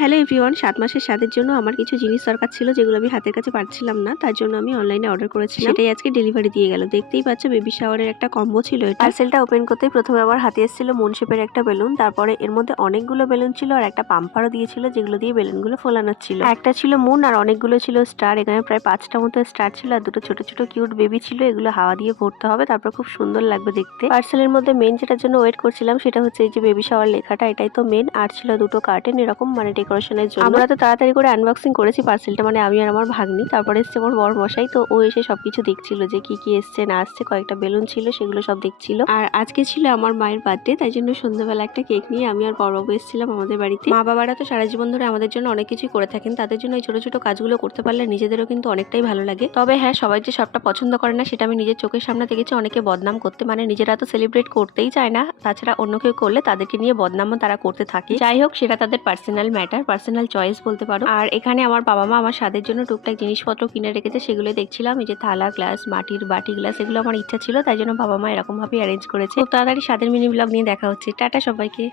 Hello everyone, ৭ মাসের স্বাদের জন্য আমার কিছু জিনিস দরকার ছিল যেগুলো আমি হাতের কাছে পাচ্ছিলাম না, তার জন্য আমি অনলাইনে অর্ডার করেছিলাম। সেটাই আজকে ডেলিভারি দিয়ে গেল। দেখতেই পাচ্ছ বেবি শাওয়ারের একটা কম্বো ছিল এটা। পার্সেলটা ওপেন করতেই প্রথমে আমার হাতে এসেছিল মুন শেপের একটা বেলুন, তারপরে এর মধ্যে অনেকগুলো বেলুন ছিল আর একটা পাম্পারও দিয়েছিল যেগুলো দিয়ে বেলুনগুলো ফোলানো ছিল। একটা ছিল মুন আর অনেকগুলো ছিল স্টার। এখানে প্রায় 5টা মতো স্টার ছিল আর দুটো ছোট ছোট কিউট বেবি ছিল। এগুলো হাওয়া দিয়ে ভরতে হবে, তারপর খুব সুন্দর লাগবে দেখতে। পার্সেলের মধ্যে মেন যেটার জন্য ওয়েট করছিলাম সেটা হচ্ছে এই যে বেবি শাওয়ার লেখাটা, এটাই তো মেন। আর ছিল দুটো কার্টেন এরকম মানে ডেকোরেশনের জন্য। আমরা তো তাড়াতাড়ি করে আনবক্সিং করেছি পার্সেলটা, মানে আমি আর আমার ভাগ্নি। তারপরে এসছে আমার বড় মশাই, তো ও এসে সবকিছু দেখছিল যে কি কি এসছে না আসছে। কয়েকটা বেলুন ছিল সেগুলো সব দেখছিল। আর আজকে ছিল আমার মায়ের বার্থডে, তাই জন্য সন্ধ্যাবেলা একটা কেক নিয়ে আমি আর বড়বাবু এসেছিলাম আমাদের বাড়িতে। মা বাবারা তো সারা জীবন ধরে আমাদের জন্য অনেক কিছুই করে থাকেন, তাদের জন্য এই ছোট ছোট কাজগুলো করতে পারলে নিজেদেরও কিন্তু অনেকটাই ভালো লাগে। তবে হ্যাঁ, সবাই যে সবটা পছন্দ করে না সেটা আমি নিজের চোখের সামনে দেখেছি। অনেকে বদনাম করতে, মানে নিজেরা তো সেলিব্রেট করতেই চায় না, তাছাড়া অন্য কেউ করলে তাদেরকে নিয়ে বদনামও তারা করতে থাকে। যাই হোক, সেটা তাদের পার্সোনাল ম্যাটার, পার্সোনাল চয়েস বলতে পারো। আর এখানে আমার বাবা মা আমার স্বাদের জন্য টুকটাক জিনিসপত্র কিনে রেখেছে, সেগুলো দেখছিলাম। এই যে থালা, গ্লাস, মাটির বাটি, গ্লাস, এগুলো আমার ইচ্ছা ছিল, তাই জন্য বাবা মা এরকম ভাবে অ্যারেঞ্জ করেছে। খুব তাড়াতাড়ি স্বাদের মিনি ব্লগ নিয়ে দেখা হচ্ছে। টাটা সবাইকে।